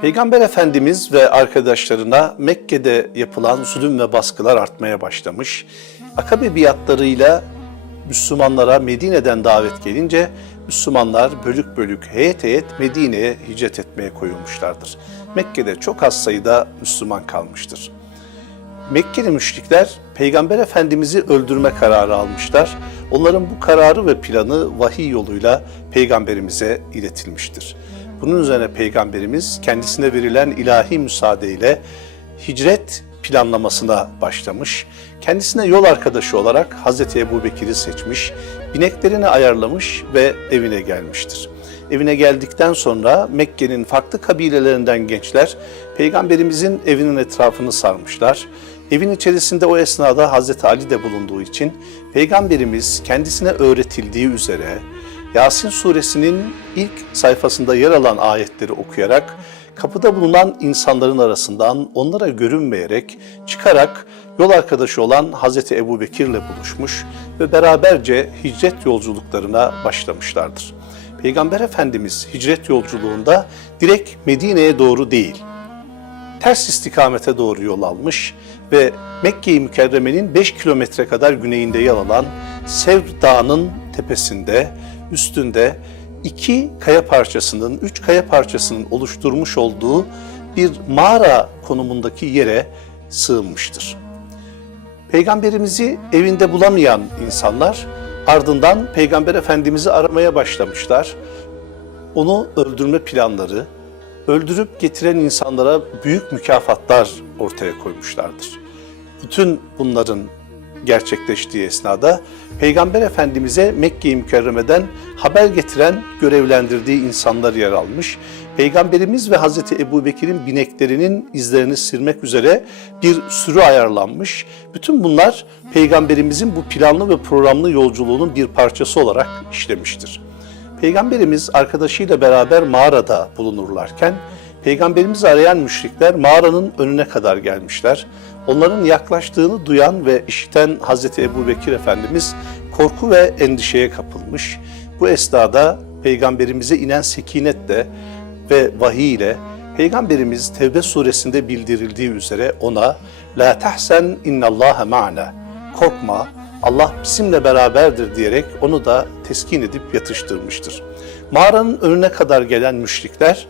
Peygamber Efendimiz ve arkadaşlarına Mekke'de yapılan zulüm ve baskılar artmaya başlamış. Akabe biatlarıyla Müslümanlara Medine'den davet gelince Müslümanlar bölük bölük heyet heyet Medine'ye hicret etmeye koyulmuşlardır. Mekke'de çok az sayıda Müslüman kalmıştır. Mekkeli müşrikler Peygamber Efendimiz'i öldürme kararı almışlar. Onların bu kararı ve planı vahiy yoluyla Peygamberimize iletilmiştir. Bunun üzerine Peygamberimiz kendisine verilen ilahi müsaadeyle hicret planlamasına başlamış. Kendisine yol arkadaşı olarak Hazreti Ebu Bekir'i seçmiş, bineklerini ayarlamış ve evine gelmiştir. Evine geldikten sonra Mekke'nin farklı kabilelerinden gençler Peygamberimizin evinin etrafını sarmışlar. Evin içerisinde o esnada Hazreti Ali de bulunduğu için Peygamberimiz kendisine öğretildiği üzere Yasin suresinin ilk sayfasında yer alan ayetleri okuyarak kapıda bulunan insanların arasından onlara görünmeyerek çıkarak yol arkadaşı olan Hazreti Ebu Bekir'le buluşmuş ve beraberce hicret yolculuklarına başlamışlardır. Peygamber Efendimiz hicret yolculuğunda direkt Medine'ye doğru değil, ters istikamete doğru yol almış ve Mekke-i Mükerreme'nin 5 kilometre kadar güneyinde yer alan Sevr Dağı'nın tepesinde, üstünde iki kaya parçasının, üç kaya parçasının oluşturmuş olduğu bir mağara konumundaki yere sığınmıştır. Peygamberimizi evinde bulamayan insanlar ardından Peygamber Efendimiz'i aramaya başlamışlar. Onu öldürme planları, öldürüp getiren insanlara büyük mükafatlar ortaya koymuşlardır. Bütün bunların gerçekleştiği esnada Peygamber Efendimiz'e Mekke-i Mükerreme'den haber getiren, görevlendirdiği insanlar yer almış. Peygamberimiz ve Hazreti Ebu Bekir'in bineklerinin izlerini sürmek üzere bir sürü ayarlanmış. Bütün bunlar Peygamberimizin bu planlı ve programlı yolculuğunun bir parçası olarak işlemiştir. Peygamberimiz arkadaşıyla beraber mağarada bulunurlarken Peygamberimizi arayan müşrikler mağaranın önüne kadar gelmişler. Onların yaklaştığını duyan ve işiten Hazreti Ebu Bekir Efendimiz korku ve endişeye kapılmış. Bu esnada Peygamberimize inen sekinetle ve vahiy ile Peygamberimiz Tevbe suresinde bildirildiği üzere ona La tahsen innallâhe ma'na Korkma Allah bizimle beraberdir diyerek onu da teskin edip yatıştırmıştır. Mağaranın önüne kadar gelen müşrikler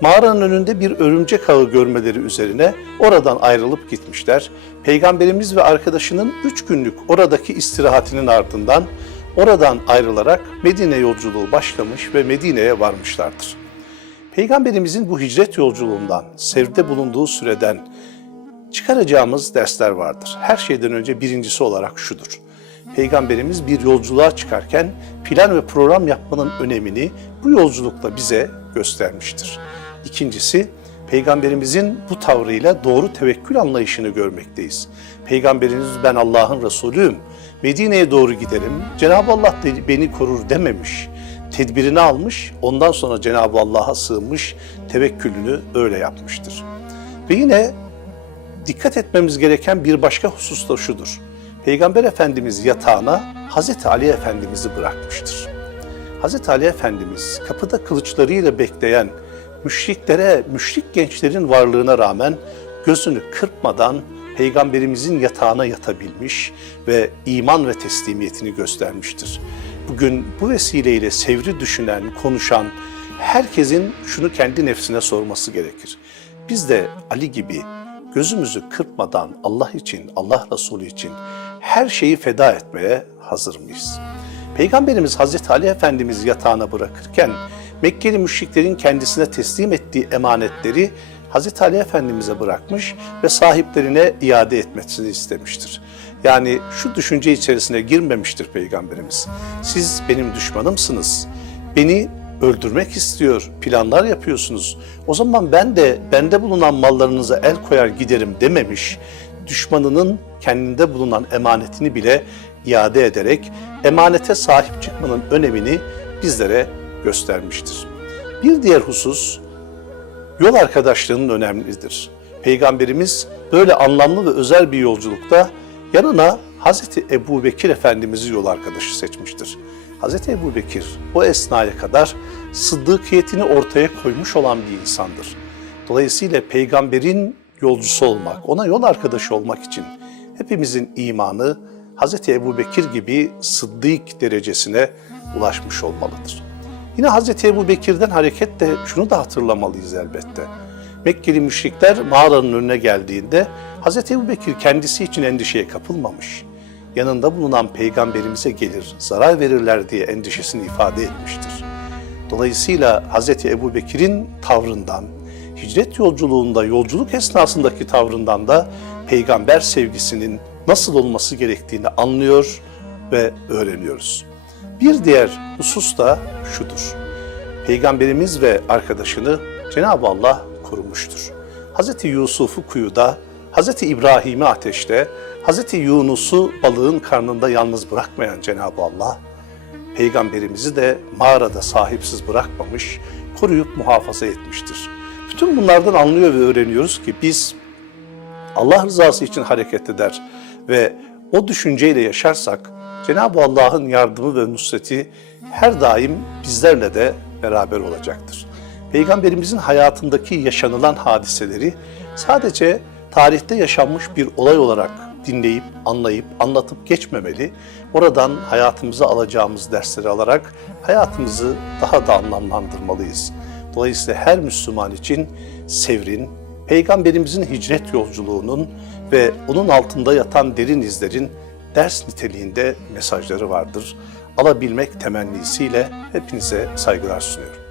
mağaranın önünde bir örümcek ağı görmeleri üzerine oradan ayrılıp gitmişler. Peygamberimiz ve arkadaşının üç günlük oradaki istirahatinin ardından oradan ayrılarak Medine yolculuğu başlamış ve Medine'ye varmışlardır. Peygamberimizin bu hicret yolculuğundan, sevde bulunduğu süreden çıkaracağımız dersler vardır. Her şeyden önce birincisi olarak şudur. Peygamberimiz bir yolculuğa çıkarken plan ve program yapmanın önemini bu yolculukla bize göstermiştir. İkincisi, Peygamberimizin bu tavrıyla doğru tevekkül anlayışını görmekteyiz. Peygamberimiz ben Allah'ın Resulüyüm, Medine'ye doğru giderim, Cenab-ı Allah beni korur dememiş. Tedbirini almış, ondan sonra Cenab-ı Allah'a sığınmış, tevekkülünü öyle yapmıştır. Ve yine dikkat etmemiz gereken bir başka husus da şudur. Peygamber Efendimiz yatağına Hazreti Ali Efendimiz'i bırakmıştır. Hazreti Ali Efendimiz kapıda kılıçlarıyla bekleyen müşriklere, müşrik gençlerin varlığına rağmen gözünü kırpmadan Peygamberimizin yatağına yatabilmiş ve iman ve teslimiyetini göstermiştir. Bugün bu vesileyle sevri düşünen, konuşan herkesin şunu kendi nefsine sorması gerekir. Biz de Ali gibi gözümüzü kırpmadan Allah için, Allah Resulü için her şeyi feda etmeye hazır mıyız? Peygamberimiz Hazreti Ali Efendimiz yatağına bırakırken Mekkeli müşriklerin kendisine teslim ettiği emanetleri Hazreti Ali Efendimiz'e bırakmış ve sahiplerine iade etmesini istemiştir. Yani şu düşünce içerisine girmemiştir Peygamberimiz. Siz benim düşmanımsınız. Beni öldürmek istiyor, planlar yapıyorsunuz. O zaman ben de bende bulunan mallarınıza el koyar giderim dememiş. Düşmanının kendinde bulunan emanetini bile iade ederek emanete sahip çıkmanın önemini bizlere göstermiştir. Bir diğer husus yol arkadaşlığının önemlidir. Peygamberimiz böyle anlamlı ve özel bir yolculukta yanına Hazreti Ebu Bekir Efendimiz'i yol arkadaşı seçmiştir. Hazreti Ebu Bekir o esnaya kadar sıddıkiyetini ortaya koymuş olan bir insandır. Dolayısıyla peygamberin yolcusu olmak, ona yol arkadaşı olmak için hepimizin imanı Hz. Ebu Bekir gibi sıddık derecesine ulaşmış olmalıdır. Yine Hz. Ebu Bekir'den hareketle şunu da hatırlamalıyız elbette. Mekkeli müşrikler mağaranın önüne geldiğinde Hz. Ebu Bekir kendisi için endişeye kapılmamış. Yanında bulunan peygamberimize gelir, zarar verirler diye endişesini ifade etmiştir. Dolayısıyla Hz. Ebu Bekir'in tavrından, hicret yolculuğunda, yolculuk esnasındaki tavrından da peygamber sevgisinin nasıl olması gerektiğini anlıyor ve öğreniyoruz. Bir diğer husus da şudur. Peygamberimiz ve arkadaşını Cenab-ı Allah korumuştur. Hz. Yusuf'u kuyuda, Hz. İbrahim'i ateşte, Hz. Yunus'u balığın karnında yalnız bırakmayan Cenab-ı Allah, Peygamberimizi de mağarada sahipsiz bırakmamış, koruyup muhafaza etmiştir. Bütün bunlardan anlıyor ve öğreniyoruz ki biz Allah rızası için hareket eder ve o düşünceyle yaşarsak Cenab-ı Allah'ın yardımı ve nusreti her daim bizlerle de beraber olacaktır. Peygamberimizin hayatındaki yaşanılan hadiseleri sadece tarihte yaşanmış bir olay olarak dinleyip, anlayıp, anlatıp geçmemeli. Oradan hayatımıza alacağımız dersleri alarak hayatımızı daha da anlamlandırmalıyız. Dolayısıyla her Müslüman için Sevr'in, Peygamberimizin hicret yolculuğunun ve onun altında yatan derin izlerin ders niteliğinde mesajları vardır. Alabilmek temennisiyle hepinize saygılar sunuyorum.